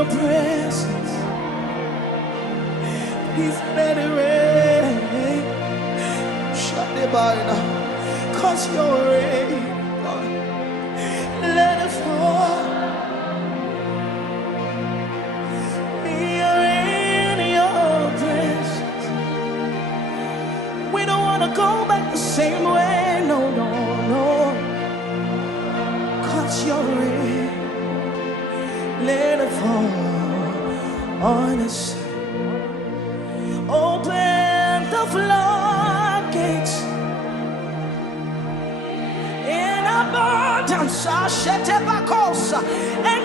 your presence. Please let it rain. Shut the bar now. 'Cause you're rain. Let it fall. You're in your presence. We don't want to go back the same way. No, no, no. 'Cause you're rain. Let it fall on us. Open the floodgates in abundance, and